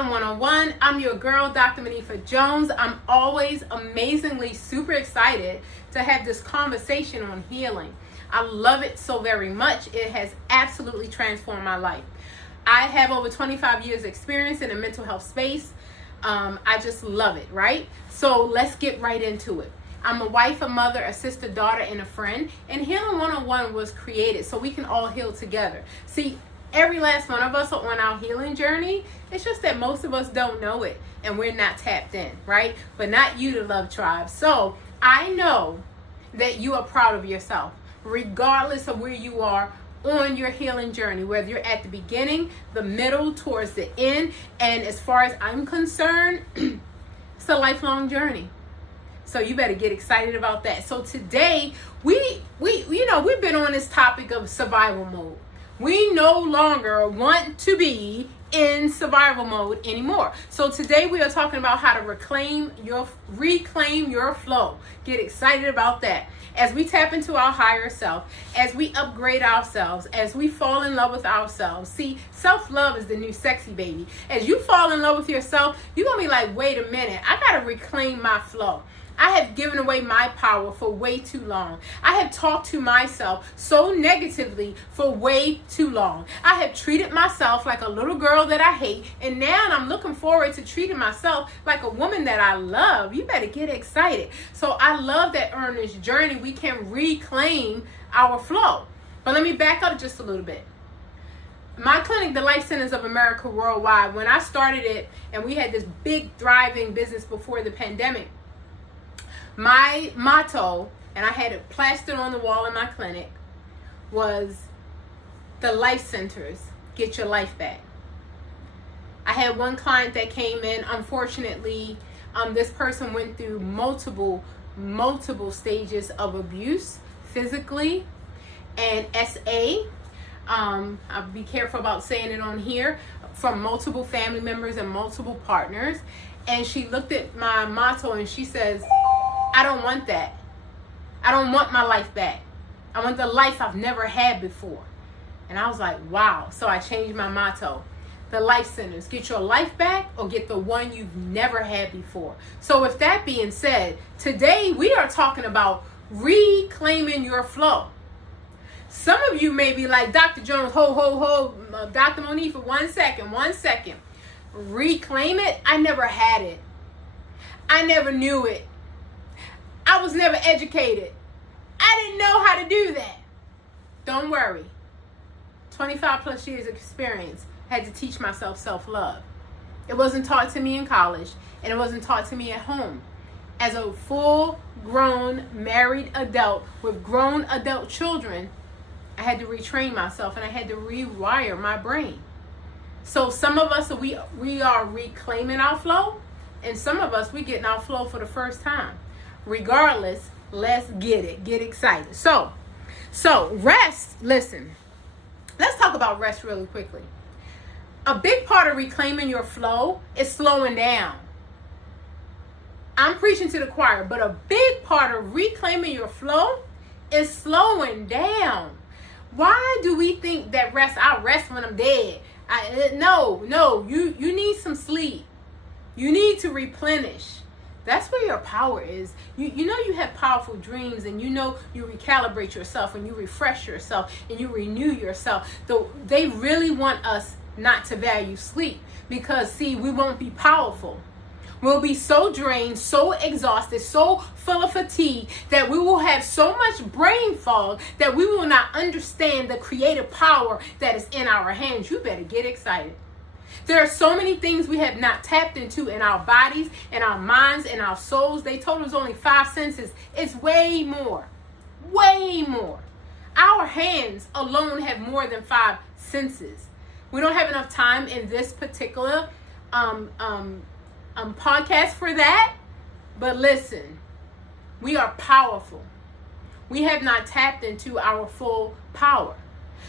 Healing 101. I'm your girl, Dr. Monifa Jones. I'm always amazingly super excited to have this conversation on healing. I love it so very much. It has absolutely transformed my life. I have over 25 years experience in the mental health space. I just love it, right? So let's get right into it. I'm a wife, a mother, a sister, daughter, and a friend. And Healing 101 was created so we can all heal together. See, every last one of us are on our healing journey. It's just that most of us don't know it and we're not tapped in, right? But not you, the Love Tribe. So I know that you are proud of yourself, regardless of where you are on your healing journey, whether you're at the beginning, the middle, towards the end. And as far as I'm concerned, it's a lifelong journey. So you better get excited about that. So today, we've been on this topic of survival mode. We no longer want to be in survival mode anymore. So today we are talking about how to reclaim your flow. Get excited about that. As we tap into our higher self, as we upgrade ourselves, as we fall in love with ourselves. See, self-love is the new sexy, baby. As you fall in love with yourself, you're going to be like, wait a minute, I got to reclaim my flow. I have given away my power for way too long. I have talked to myself so negatively for way too long. I have treated myself like a little girl that I hate, and now I'm looking forward to treating myself like a woman that I love. You better get excited. So I love that on this journey we can reclaim our flow. But let me back up just a little bit. My clinic, the Life Centers of America Worldwide, when I started it and we had this big thriving business before the pandemic, my motto, and I had it plastered on the wall in my clinic, was the Life Centers, get your life back. I had one client that came in. Unfortunately, this person went through multiple stages of abuse, physically and SA. I'll be careful about saying it on here, from multiple family members and multiple partners. And she looked at my motto and she says, I don't want that. I don't want my life back. I want the life I've never had before. And I was like, wow. So I changed my motto. The Life Centers, get your life back or get the one you've never had before. So with that being said, today we are talking about reclaiming your flow. Some of you may be like, Dr. Jones, Dr. Monifa, one second. Reclaim it? I never had it. I never knew it. I was never educated. I didn't know how to do that. Don't worry. 25 plus years of experience. Had to teach myself self-love. It wasn't taught to me in college, and it wasn't taught to me at home. As a full-grown married adult with grown adult children, I had to retrain myself and I had to rewire my brain. So some of us, we are reclaiming our flow, and some of us, we getting our flow for the first time. Regardless, let's get it. Get excited. So rest, listen. Let's talk about rest really quickly. A big part of reclaiming your flow is slowing down. I'm preaching to the choir, but a big part of reclaiming your flow is slowing down. Why do we think that I'll rest when I'm dead? No, you need some sleep. You need to replenish. That's where your power is. You know you have powerful dreams, and you know you recalibrate yourself and you refresh yourself and you renew yourself. Though they really want us not to value sleep, because see, we won't be powerful. We'll be so drained, so exhausted, so full of fatigue that we will have so much brain fog that we will not understand the creative power that is in our hands. You better get excited. There are so many things we have not tapped into in our bodies, in our minds, in our souls. They told us only 5 senses. It's way more. Way more. Our hands alone have more than 5 senses. We don't have enough time in this particular podcast for that. But listen, we are powerful. We have not tapped into our full power.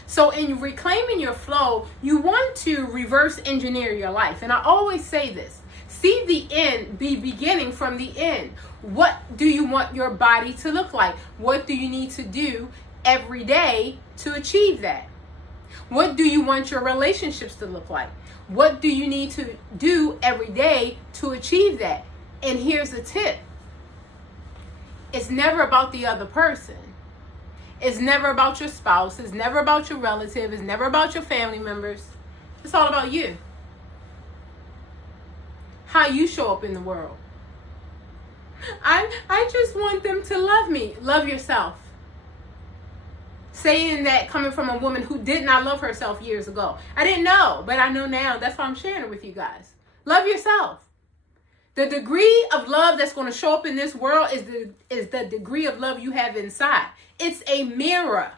So in reclaiming your flow, you want to reverse engineer your life. And I always say this, see the beginning from the end. What do you want your body to look like? What do you need to do every day to achieve that? What do you want your relationships to look like? What do you need to do every day to achieve that? And here's the tip. It's never about the other person. It's never about your spouse. It's never about your relative. It's never about your family members. It's all about you. How you show up in the world. I just want them to love me. Love yourself. Saying that coming from a woman who did not love herself years ago. I didn't know, but I know now. That's why I'm sharing it with you guys. Love yourself. The degree of love that's going to show up in this world is the degree of love you have inside. It's a mirror.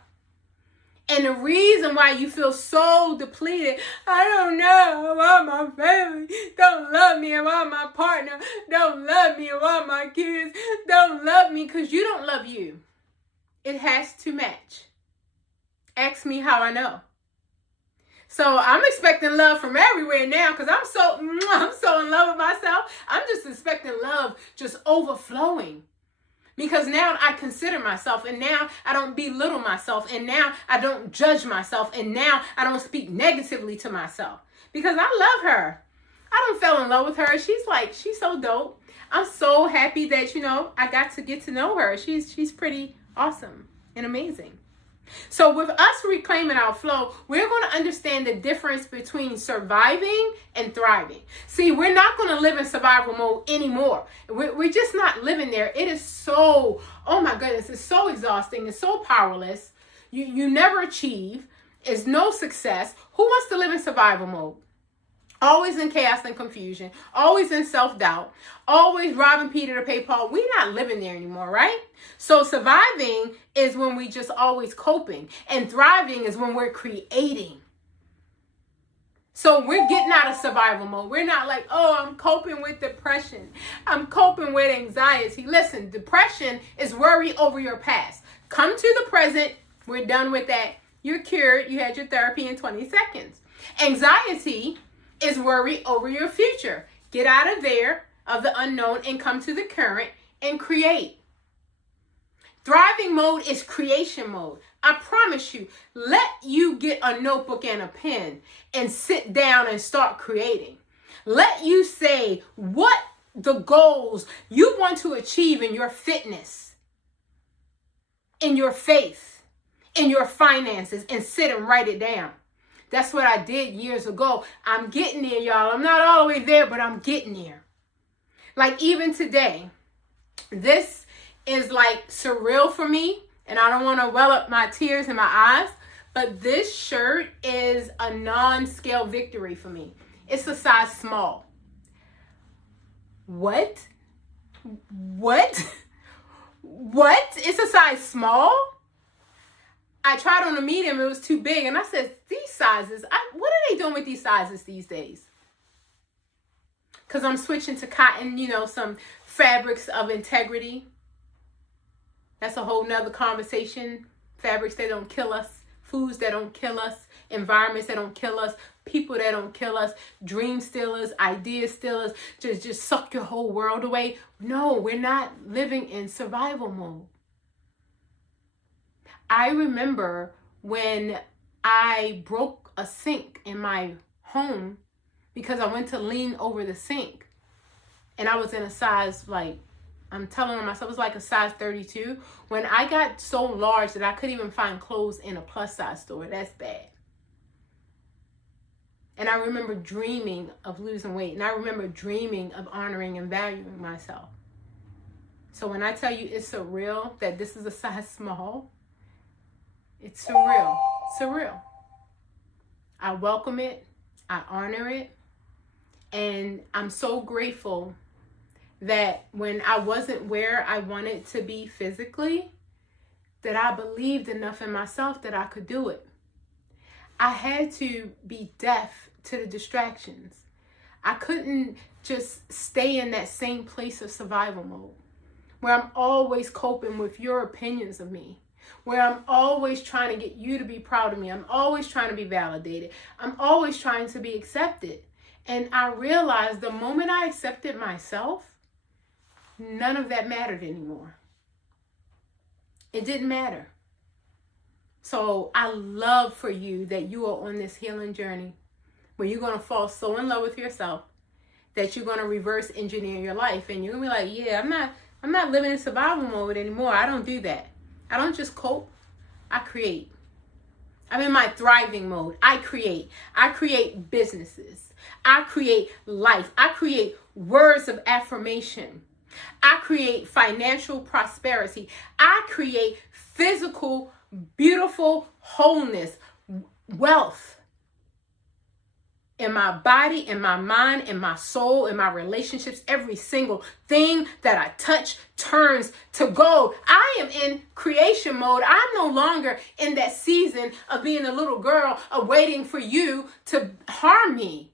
And the reason why you feel so depleted, I don't know why my family don't love me and why my partner don't love me and why my kids don't love me, because you don't love you. It has to match. Ask me how I know. So I'm expecting love from everywhere now because I'm so in love with myself. I'm just expecting love just overflowing. Because now I consider myself, and now I don't belittle myself, and now I don't judge myself, and now I don't speak negatively to myself. Because I love her. I don't fell in love with her. She's so dope. I'm so happy that, I got to get to know her. She's pretty awesome and amazing. So with us reclaiming our flow, we're going to understand the difference between surviving and thriving. See, we're not going to live in survival mode anymore. We're just not living there. It is so, oh my goodness, it's so exhausting. It's so powerless. You never achieve. It's no success. Who wants to live in survival mode? Always in chaos and confusion, always in self-doubt, always robbing Peter to pay Paul. We're not living there anymore, right? So surviving is when we just always coping, and thriving is when we're creating. So we're getting out of survival mode. We're not like, oh, I'm coping with depression. I'm coping with anxiety. Listen, depression is worry over your past. Come to the present. We're done with that. You're cured. You had your therapy in 20 seconds. Anxiety is worry over your future. Get out of there, of the unknown, and come to the current and create. Thriving mode is creation mode. I promise you, let you get a notebook and a pen and sit down and start creating. Let you say what the goals you want to achieve in your fitness, in your faith, in your finances, and sit and write it down. That's what I did years ago. I'm getting there, y'all. I'm not all the way there, but I'm getting there. Like even today, this is like surreal for me, and I don't want to well up my tears in my eyes, but this shirt is a non-scale victory for me. It's a size small. What? It's a size small? I tried on a medium, it was too big, and I said, these sizes, what are they doing with these sizes these days? Because I'm switching to cotton, some fabrics of integrity. That's a whole nother conversation. Fabrics that don't kill us, foods that don't kill us, environments that don't kill us, people that don't kill us, dream stealers, idea stealers, just suck your whole world away. No, we're not living in survival mode. I remember when I broke a sink in my home because I went to lean over the sink, and I was in a size, I'm telling myself, it was like a size 32. When I got so large that I couldn't even find clothes in a plus size store. That's bad. And I remember dreaming of losing weight, and I remember dreaming of honoring and valuing myself. So when I tell you it's surreal that this is a size small, it's surreal. Surreal. I welcome it. I honor it. And I'm so grateful that when I wasn't where I wanted to be physically, that I believed enough in myself that I could do it. I had to be deaf to the distractions. I couldn't just stay in that same place of survival mode where I'm always coping with your opinions of me, where I'm always trying to get you to be proud of me. I'm always trying to be validated. I'm always trying to be accepted. And I realized the moment I accepted myself, none of that mattered anymore. It didn't matter. So I love for you that you are on this healing journey where you're going to fall so in love with yourself that you're going to reverse engineer your life. And you're going to be like, yeah, I'm not living in survival mode anymore. I don't do that. I don't just cope. I create. I'm in my thriving mode. I create. I create businesses. I create life. I create words of affirmation. I create financial prosperity. I create physical, beautiful wholeness, wealth in my body, in my mind, in my soul, in my relationships. Every single thing that I touch turns to gold. I am in creation mode. I'm no longer in that season of being a little girl waiting for you to harm me.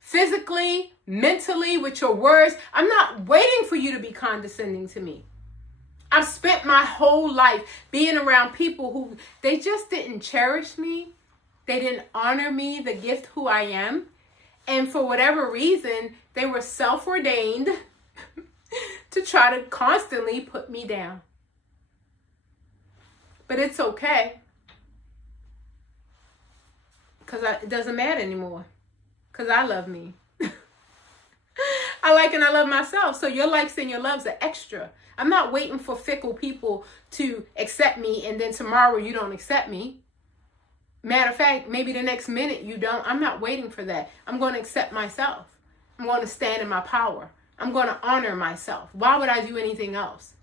Physically, mentally, with your words. I'm not waiting for you to be condescending to me. I've spent my whole life being around people who, they just didn't cherish me. They didn't honor me, the gift who I am. And for whatever reason, they were self-ordained to try to constantly put me down. But it's okay. Because it doesn't matter anymore. Because I love me. I like and I love myself. So your likes and your loves are extra. I'm not waiting for fickle people to accept me and then tomorrow you don't accept me. Matter of fact, maybe the next minute you don't. I'm not waiting for that. I'm going to accept myself. I'm going to stand in my power. I'm going to honor myself. Why would I do anything else?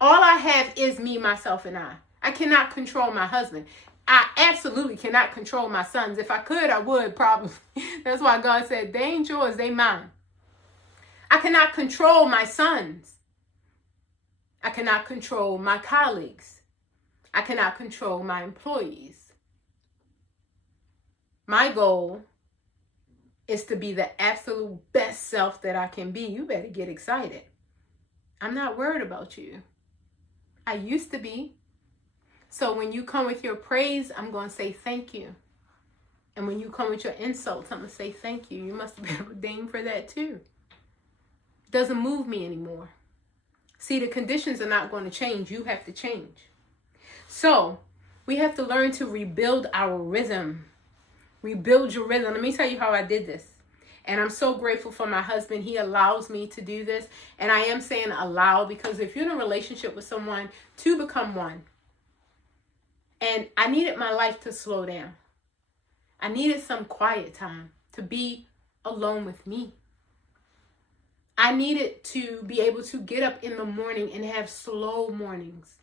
All I have is me, myself, and I. I cannot control my husband. I absolutely cannot control my sons. If I could, I would probably. That's why God said, they ain't yours, they mine. I cannot control my sons. I cannot control my colleagues. I cannot control my employees. My goal is to be the absolute best self that I can be. You better get excited. I'm not worried about you. I used to be. So when you come with your praise, I'm going to say thank you. And when you come with your insults, I'm going to say thank you. You must have been ordained for that too. It doesn't move me anymore. See, the conditions are not going to change. You have to change. So we have to learn to rebuild our rhythm. Rebuild your rhythm. Let me tell you how I did this. And I'm so grateful for my husband. He allows me to do this. And I am saying allow because if you're in a relationship with someone, two become one. And I needed my life to slow down. I needed some quiet time to be alone with me. I needed to be able to get up in the morning and have slow mornings.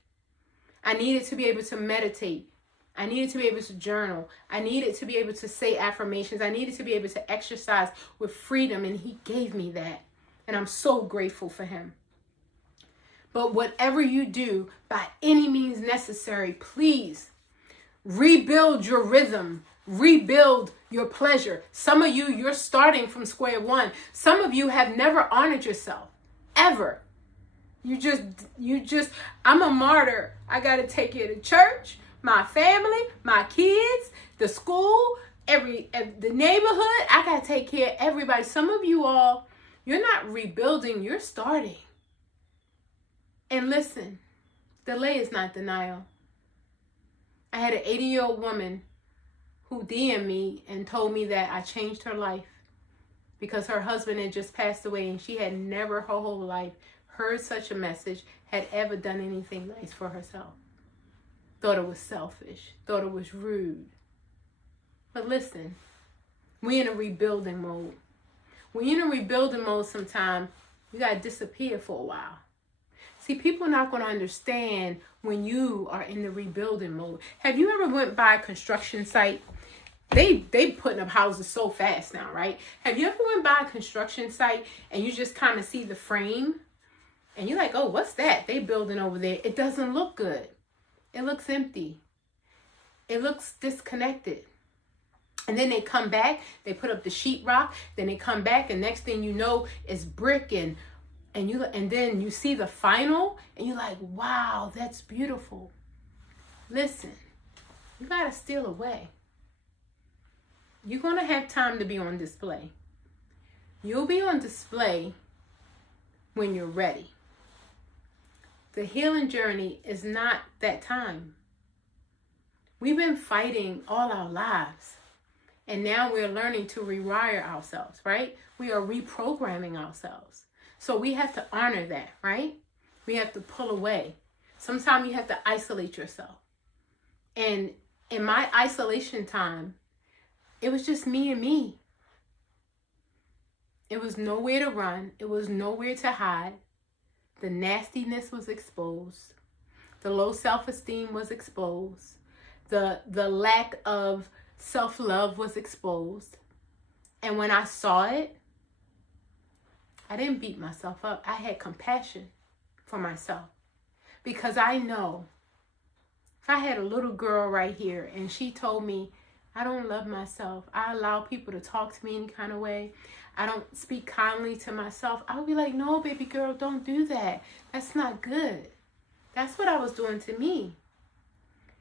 I needed to be able to meditate. I needed to be able to journal. I needed to be able to say affirmations. I needed to be able to exercise with freedom, and he gave me that. And I'm so grateful for him. But whatever you do, by any means necessary, please rebuild your rhythm. Rebuild your pleasure. Some of you, you're starting from square one. Some of you have never honored yourself, ever. You just, I'm a martyr. I got to take you to church, my family, my kids, the school, the neighborhood. I got to take care of everybody. Some of you all, you're not rebuilding, you're starting. And listen, delay is not denial. I had an 80-year-old woman who DM'd me and told me that I changed her life because her husband had just passed away and she had never her whole life heard such a message, had ever done anything nice for herself. Thought it was selfish, thought it was rude. But listen, we're in a rebuilding mode. When you're in a rebuilding mode sometime, you got to disappear for a while. See, people are not going to understand when you are in the rebuilding mode. Have you ever went by a construction site? They putting up houses so fast now, right? Have you ever went by a construction site and you just kind of see the frame? And you're like, oh, what's that? They building over there. It doesn't look good. It looks empty. It looks disconnected. And then they come back, they put up the sheetrock, then they come back, and next thing you know, it's brick and then you see the final, and you're like, wow, that's beautiful. Listen, you gotta steal away. You're gonna have time to be on display. You'll be on display when you're ready. The healing journey is not that time. We've been fighting all our lives. And now we're learning to rewire ourselves, right? We are reprogramming ourselves. So we have to honor that, right? We have to pull away. Sometimes you have to isolate yourself. And in my isolation time, it was just me and me. It was nowhere to run. It was nowhere to hide. The nastiness was exposed. The low self-esteem was exposed. The lack of self-love was exposed. And when I saw it, I didn't beat myself up. I had compassion for myself. Because I know if I had a little girl right here and she told me, I don't love myself, I allow people to talk to me any kind of way, I don't speak kindly to myself, I would be like, no, baby girl, don't do that. That's not good. That's what I was doing to me.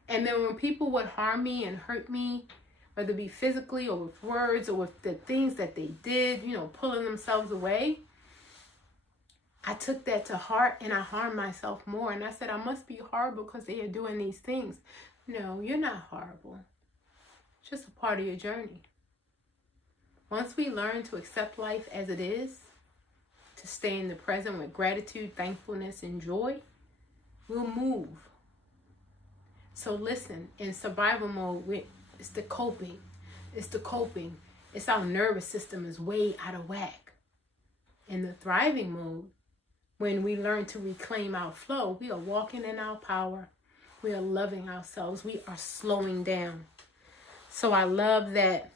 And then when people would harm me and hurt me, whether it be physically or with words or with the things that they did, pulling themselves away, I took that to heart and I harmed myself more. And I said, I must be horrible because they are doing these things. No, you're not horrible. It's just a part of your journey. Once we learn to accept life as it is, to stay in the present with gratitude, thankfulness, and joy, we'll move. So listen, in survival mode, it's the coping. It's the coping. It's our nervous system is way out of whack. In the thriving mode, when we learn to reclaim our flow, we are walking in our power. We are loving ourselves. We are slowing down. So I love that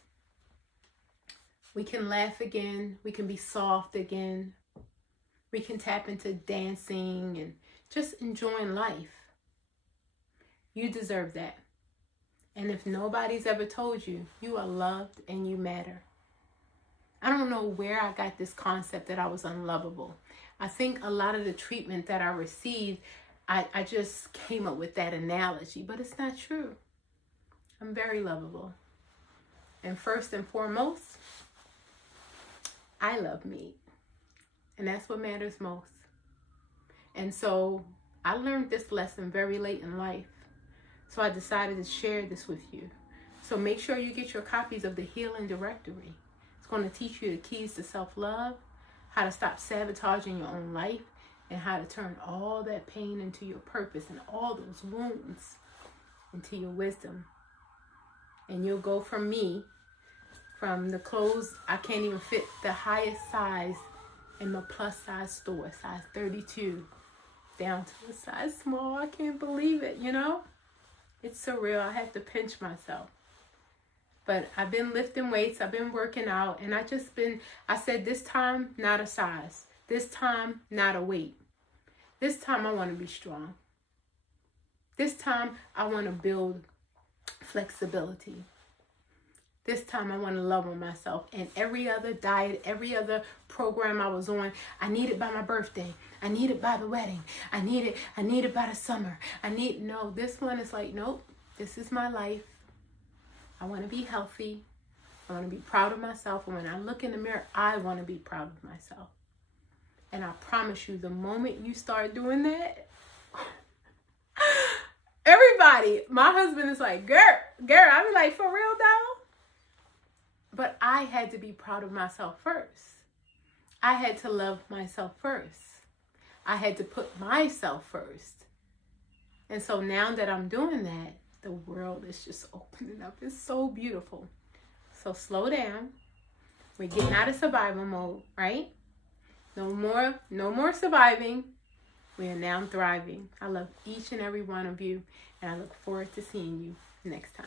we can laugh again. We can be soft again. We can tap into dancing and just enjoying life. You deserve that. And if nobody's ever told you, you are loved and you matter. I don't know where I got this concept that I was unlovable. I think a lot of the treatment that I received, I just came up with that analogy, but it's not true. I'm very lovable. And first and foremost, I love me. And that's what matters most. And so I learned this lesson very late in life. So I decided to share this with you. So make sure you get your copies of the Healing Directory. It's going to teach you the keys to self-love, how to stop sabotaging your own life, and how to turn all that pain into your purpose and all those wounds into your wisdom. And you'll go from me, from the clothes I can't even fit the highest size in my plus size store, size 32, down to a size small. I can't believe it, It's surreal. I have to pinch myself. But I've been lifting weights. I've been working out. And I said this time, not a size. This time, not a weight. This time, I want to be strong. This time, I want to build flexibility. This time, I want to love on myself. And every other diet, every other program I was on, I need it by my birthday. I need it by the wedding. I need it by the summer. No, this one is like, nope, this is my life. I want to be healthy. I want to be proud of myself. And when I look in the mirror, I want to be proud of myself. And I promise you, the moment you start doing that, everybody, my husband is like, girl, I be like, for real though? But I had to be proud of myself first. I had to love myself first. I had to put myself first. And so now that I'm doing that, the world is just opening up. It's so beautiful. So slow down. We're getting out of survival mode, right? No more surviving. We are now thriving. I love each and every one of you, and I look forward to seeing you next time.